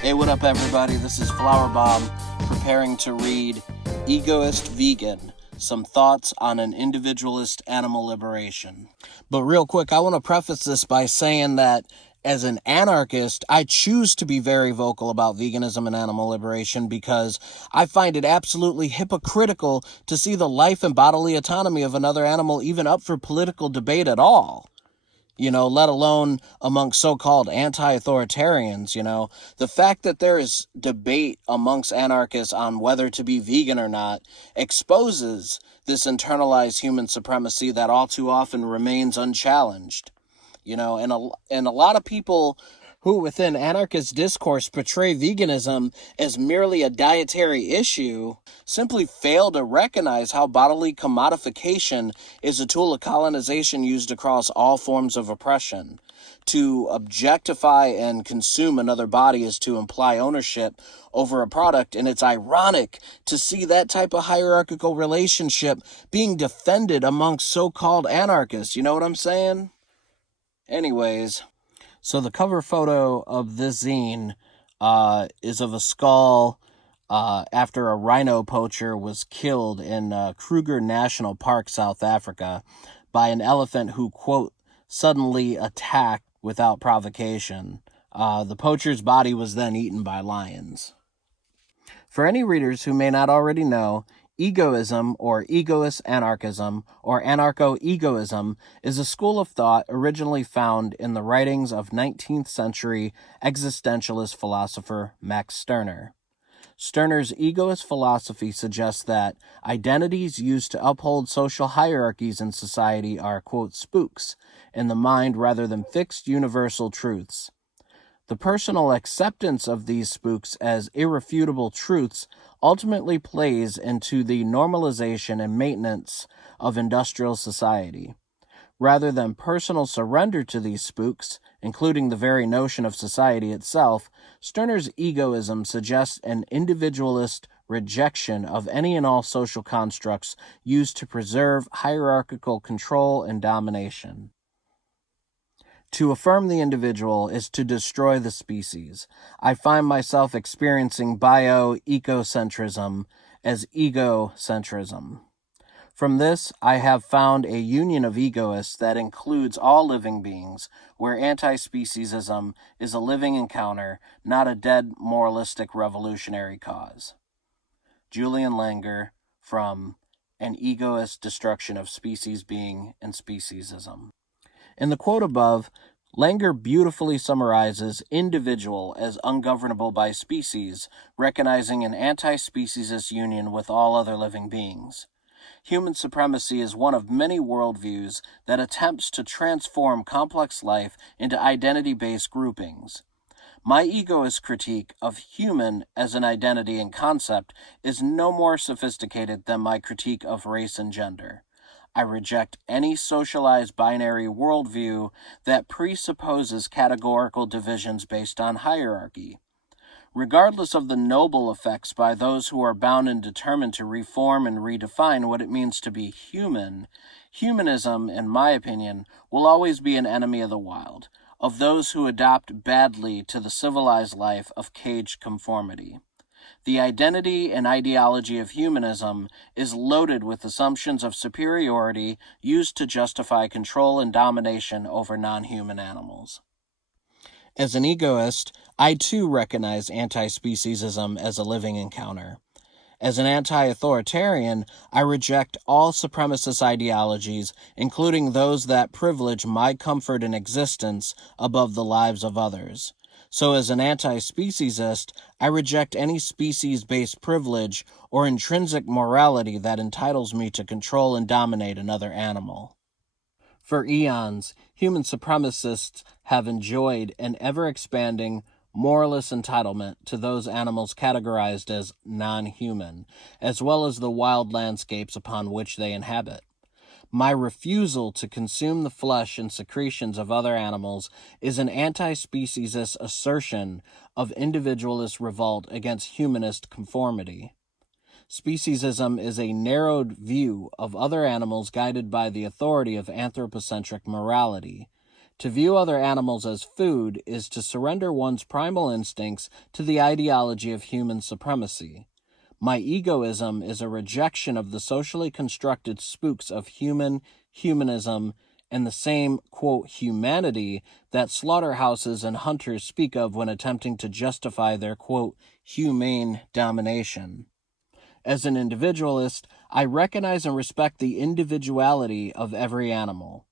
Hey, what up, everybody? This is Flower Bomb, preparing to read Egoist Vegan, some thoughts on an individualist animal liberation. But real quick, I want to preface this by saying that as an anarchist, I choose to be very vocal about veganism and animal liberation because I find it absolutely hypocritical to see the life and bodily autonomy of another animal even up for political debate at all. Let alone amongst so-called anti-authoritarians, the fact that there is debate amongst anarchists on whether to be vegan or not exposes this internalized human supremacy that all too often remains unchallenged. And a lot of people who within anarchist discourse portray veganism as merely a dietary issue simply fail to recognize how bodily commodification is a tool of colonization used across all forms of oppression. To objectify and consume another body is to imply ownership over a product, and it's ironic to see that type of hierarchical relationship being defended amongst so-called anarchists. You know what I'm saying? Anyways, so the cover photo of this zine is of a skull after a rhino poacher was killed in Kruger National Park, South Africa, by an elephant who, quote, suddenly attacked without provocation. The poacher's body was then eaten by lions. For any readers who may not already know, egoism, or egoist anarchism, or anarcho-egoism, is a school of thought originally found in the writings of 19th century existentialist philosopher Max Stirner. Stirner's egoist philosophy suggests that identities used to uphold social hierarchies in society are, quote, spooks in the mind rather than fixed universal truths. The personal acceptance of these spooks as irrefutable truths ultimately plays into the normalization and maintenance of industrial society. Rather than personal surrender to these spooks, including the very notion of society itself, Stirner's egoism suggests an individualist rejection of any and all social constructs used to preserve hierarchical control and domination. To affirm the individual is to destroy the species. I find myself experiencing bio-ecocentrism as egocentrism. From this, I have found a union of egoists that includes all living beings, where anti-speciesism is a living encounter, not a dead moralistic revolutionary cause. Julian Langer from An Egoist Destruction of Species Being and Speciesism. In the quote above, Langer beautifully summarizes individual as ungovernable by species, recognizing an anti-speciesist union with all other living beings. Human supremacy is one of many worldviews that attempts to transform complex life into identity-based groupings. My egoist critique of human as an identity and concept is no more sophisticated than my critique of race and gender. I reject any socialized binary worldview that presupposes categorical divisions based on hierarchy. Regardless of the noble effects by those who are bound and determined to reform and redefine what it means to be human, humanism, in my opinion, will always be an enemy of the wild, of those who adapt badly to the civilized life of caged conformity. The identity and ideology of humanism is loaded with assumptions of superiority used to justify control and domination over non-human animals. As an egoist, I too recognize anti-speciesism as a living encounter. As an anti-authoritarian, I reject all supremacist ideologies, including those that privilege my comfort and existence above the lives of others. So as an anti-speciesist, I reject any species-based privilege or intrinsic morality that entitles me to control and dominate another animal. For eons, human supremacists have enjoyed an ever-expanding moralist entitlement to those animals categorized as non-human, as well as the wild landscapes upon which they inhabit. My refusal to consume the flesh and secretions of other animals is an anti-speciesist assertion of individualist revolt against humanist conformity. Speciesism is a narrowed view of other animals guided by the authority of anthropocentric morality. To view other animals as food is to surrender one's primal instincts to the ideology of human supremacy. My egoism is a rejection of the socially constructed spooks of humanism, and the same, quote, humanity that slaughterhouses and hunters speak of when attempting to justify their, quote, humane domination. As an individualist, I recognize and respect the individuality of every animal.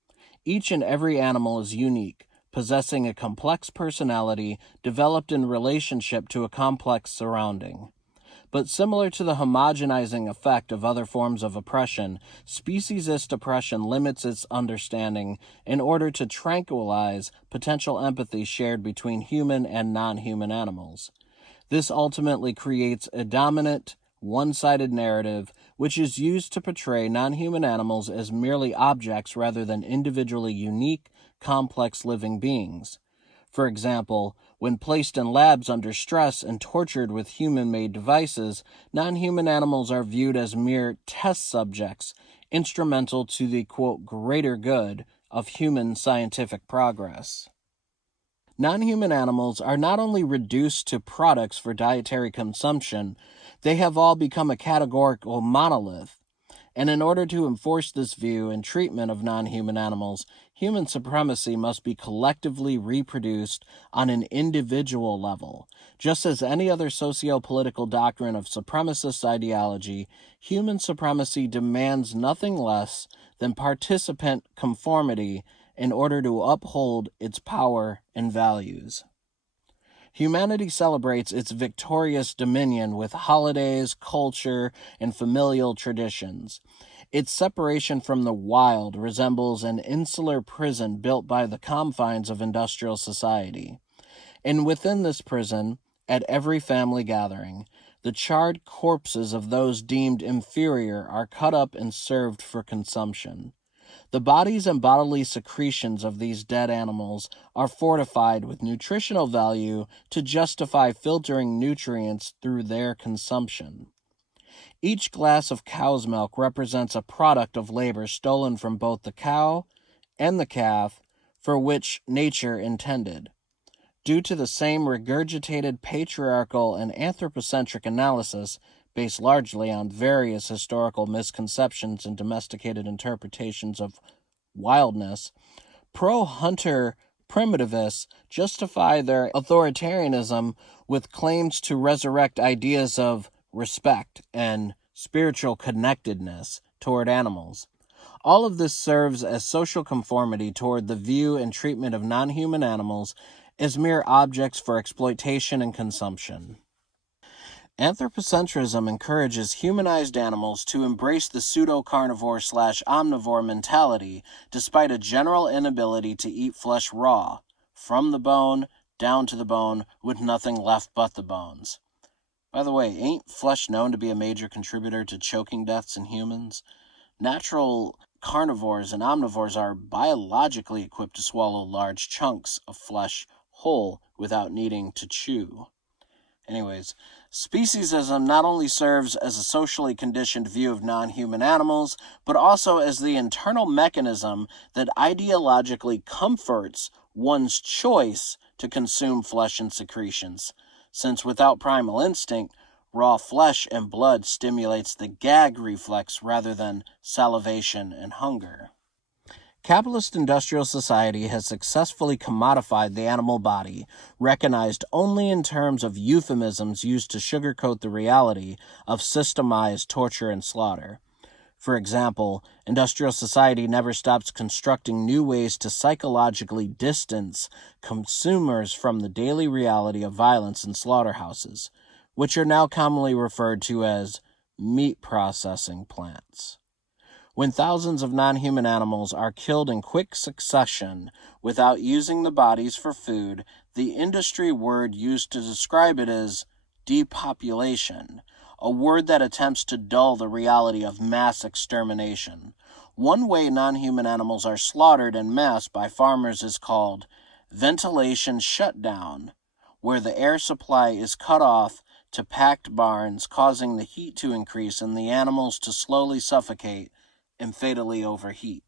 Each and every animal is unique, possessing a complex personality developed in relationship to a complex surrounding. But similar to the homogenizing effect of other forms of oppression, speciesist oppression limits its understanding in order to tranquilize potential empathy shared between human and non-human animals. This ultimately creates a dominant, one-sided narrative which is used to portray non-human animals as merely objects rather than individually unique, complex living beings. For example, when placed in labs under stress and tortured with human-made devices, non-human animals are viewed as mere test subjects, instrumental to the, quote, greater good of human scientific progress. Non-human animals are not only reduced to products for dietary consumption, they have all become a categorical monolith. And in order to enforce this view and treatment of non-human animals, human supremacy must be collectively reproduced on an individual level. Just as any other socio-political doctrine of supremacist ideology, human supremacy demands nothing less than participant conformity in order to uphold its power and values. Humanity celebrates its victorious dominion with holidays, culture, and familial traditions. Its separation from the wild resembles an insular prison built by the confines of industrial society. And within this prison, at every family gathering, the charred corpses of those deemed inferior are cut up and served for consumption. The bodies and bodily secretions of these dead animals are fortified with nutritional value to justify filtering nutrients through their consumption. Each glass of cow's milk represents a product of labor stolen from both the cow and the calf for which nature intended. Due to the same regurgitated patriarchal and anthropocentric analysis, based largely on various historical misconceptions and domesticated interpretations of wildness, pro-hunter primitivists justify their authoritarianism with claims to resurrect ideas of respect and spiritual connectedness toward animals. All of this serves as social conformity toward the view and treatment of non-human animals as mere objects for exploitation and consumption. Anthropocentrism encourages humanized animals to embrace the pseudo-carnivore/omnivore mentality despite a general inability to eat flesh raw, from the bone, down to the bone, with nothing left but the bones. By the way, ain't flesh known to be a major contributor to choking deaths in humans? Natural carnivores and omnivores are biologically equipped to swallow large chunks of flesh whole without needing to chew. Anyways, speciesism not only serves as a socially conditioned view of non-human animals, but also as the internal mechanism that ideologically comforts one's choice to consume flesh and secretions, since without primal instinct, raw flesh and blood stimulates the gag reflex rather than salivation and hunger. Capitalist industrial society has successfully commodified the animal body, recognized only in terms of euphemisms used to sugarcoat the reality of systemized torture and slaughter. For example, industrial society never stops constructing new ways to psychologically distance consumers from the daily reality of violence in slaughterhouses, which are now commonly referred to as meat processing plants. When thousands of non-human animals are killed in quick succession without using the bodies for food, the industry word used to describe it is depopulation, a word that attempts to dull the reality of mass extermination. One way non-human animals are slaughtered en masse by farmers is called ventilation shutdown, where the air supply is cut off to packed barns, causing the heat to increase and the animals to slowly suffocate and fatally overheat.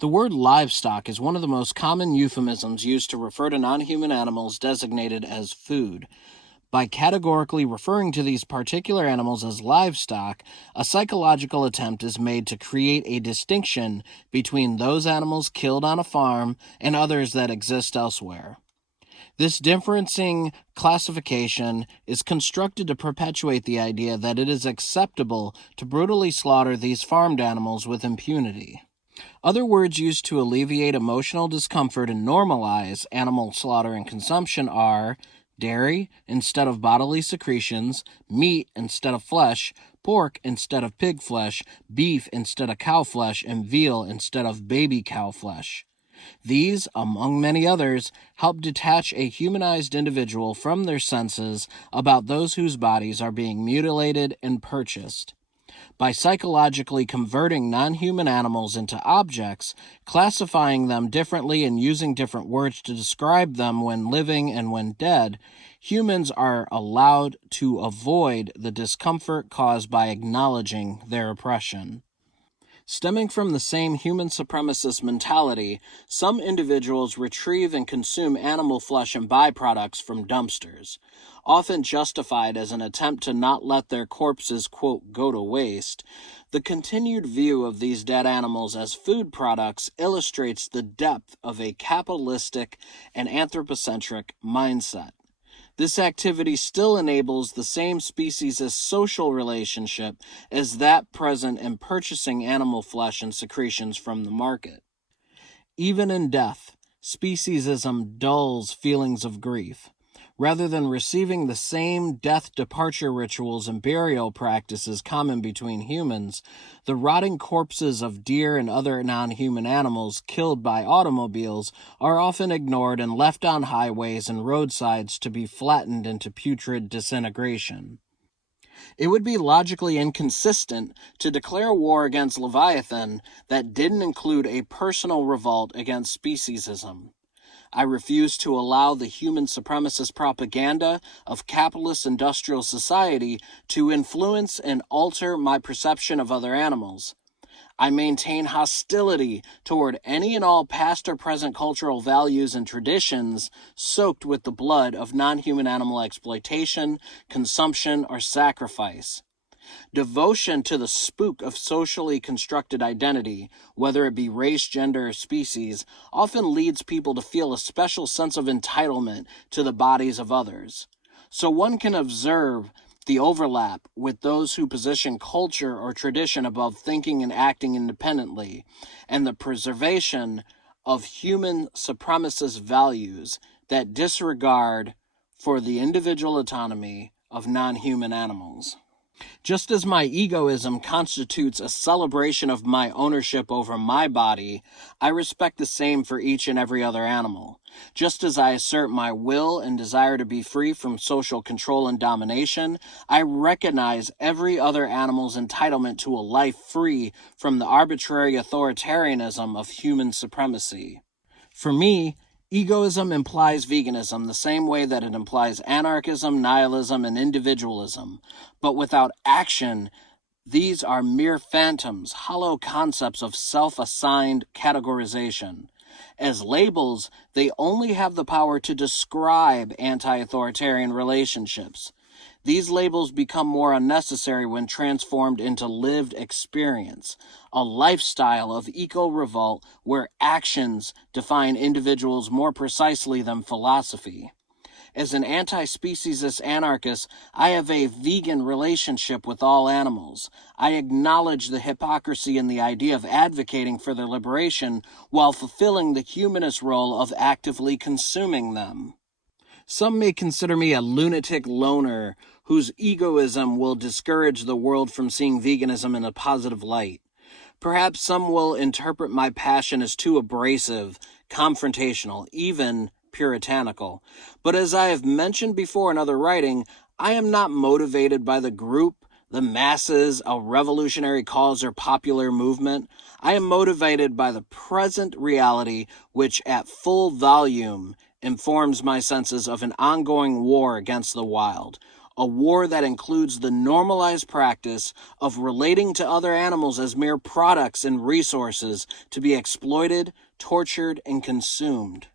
The word livestock is one of the most common euphemisms used to refer to non-human animals designated as food. By categorically referring to these particular animals as livestock, a psychological attempt is made to create a distinction between those animals killed on a farm and others that exist elsewhere. This differencing classification is constructed to perpetuate the idea that it is acceptable to brutally slaughter these farmed animals with impunity. Other words used to alleviate emotional discomfort and normalize animal slaughter and consumption are dairy instead of bodily secretions, meat instead of flesh, pork instead of pig flesh, beef instead of cow flesh, and veal instead of baby cow flesh. These, among many others, help detach a humanized individual from their senses about those whose bodies are being mutilated and purchased. By psychologically converting non-human animals into objects, classifying them differently and using different words to describe them when living and when dead, humans are allowed to avoid the discomfort caused by acknowledging their oppression. Stemming from the same human supremacist mentality, some individuals retrieve and consume animal flesh and byproducts from dumpsters, often justified as an attempt to not let their corpses, quote, go to waste. The continued view of these dead animals as food products illustrates the depth of a capitalistic and anthropocentric mindset. This activity still enables the same species' social relationship as that present in purchasing animal flesh and secretions from the market. Even in death, speciesism dulls feelings of grief. Rather than receiving the same death departure rituals and burial practices common between humans, the rotting corpses of deer and other non-human animals killed by automobiles are often ignored and left on highways and roadsides to be flattened into putrid disintegration. It would be logically inconsistent to declare war against Leviathan that didn't include a personal revolt against speciesism. I refuse to allow the human supremacist propaganda of capitalist industrial society to influence and alter my perception of other animals. I maintain hostility toward any and all past or present cultural values and traditions soaked with the blood of non-human animal exploitation, consumption, or sacrifice. Devotion to the spook of socially constructed identity, whether it be race, gender, or species, often leads people to feel a special sense of entitlement to the bodies of others. So one can observe the overlap with those who position culture or tradition above thinking and acting independently, and the preservation of human supremacist values that disregard for the individual autonomy of non-human animals. Just as my egoism constitutes a celebration of my ownership over my body, I respect the same for each and every other animal. Just as I assert my will and desire to be free from social control and domination, I recognize every other animal's entitlement to a life free from the arbitrary authoritarianism of human supremacy. For me, egoism implies veganism the same way that it implies anarchism, nihilism, and individualism. But without action, these are mere phantoms, hollow concepts of self-assigned categorization. As labels, they only have the power to describe anti-authoritarian relationships. These labels become more unnecessary when transformed into lived experience, a lifestyle of eco-revolt where actions define individuals more precisely than philosophy. As an anti-speciesist anarchist, I have a vegan relationship with all animals. I acknowledge the hypocrisy in the idea of advocating for their liberation while fulfilling the humanist role of actively consuming them. Some may consider me a lunatic loner whose egoism will discourage the world from seeing veganism in a positive light. Perhaps some will interpret my passion as too abrasive, confrontational, even puritanical. But as I have mentioned before in other writing, I am not motivated by the group, the masses, a revolutionary cause, or popular movement. I am motivated by the present reality which at full volume informs my senses of an ongoing war against the wild. a war that includes the normalized practice of relating to other animals as mere products and resources to be exploited, tortured, and consumed.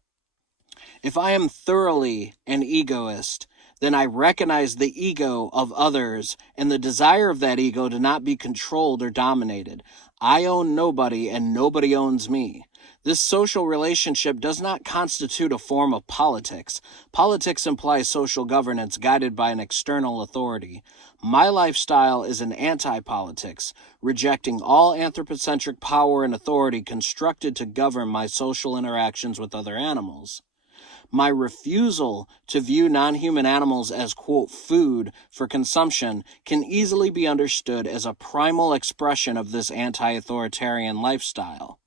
If I am thoroughly an egoist, then I recognize the ego of others and the desire of that ego to not be controlled or dominated. I own nobody and nobody owns me. This social relationship does not constitute a form of politics. Politics implies social governance guided by an external authority. My lifestyle is an anti-politics, rejecting all anthropocentric power and authority constructed to govern my social interactions with other animals. My refusal to view non-human animals as, quote, food for consumption can easily be understood as a primal expression of this anti-authoritarian lifestyle.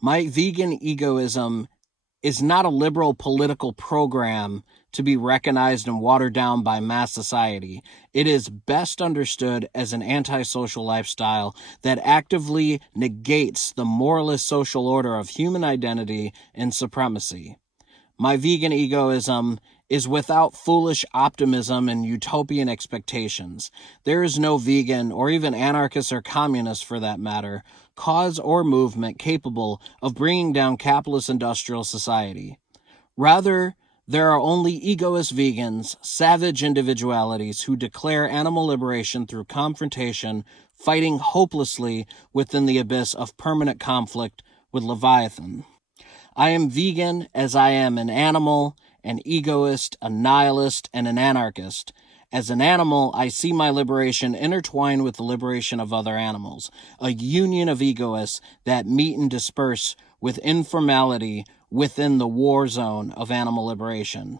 My vegan egoism is not a liberal political program to be recognized and watered down by mass society. It is best understood as an antisocial lifestyle that actively negates the moralist social order of human identity and supremacy. My vegan egoism is without foolish optimism and utopian expectations. There is no vegan, or even anarchist or communist for that matter, cause or movement capable of bringing down capitalist industrial society. Rather, there are only egoist vegans, savage individualities who declare animal liberation through confrontation, fighting hopelessly within the abyss of permanent conflict with Leviathan. I am vegan as I am an animal, an egoist, a nihilist, and an anarchist. As an animal, I see my liberation intertwined with the liberation of other animals, a union of egoists that meet and disperse with informality within the war zone of animal liberation.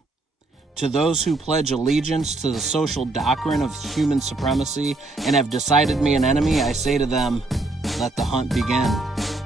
To those who pledge allegiance to the social doctrine of human supremacy and have decided me an enemy, I say to them, let the hunt begin.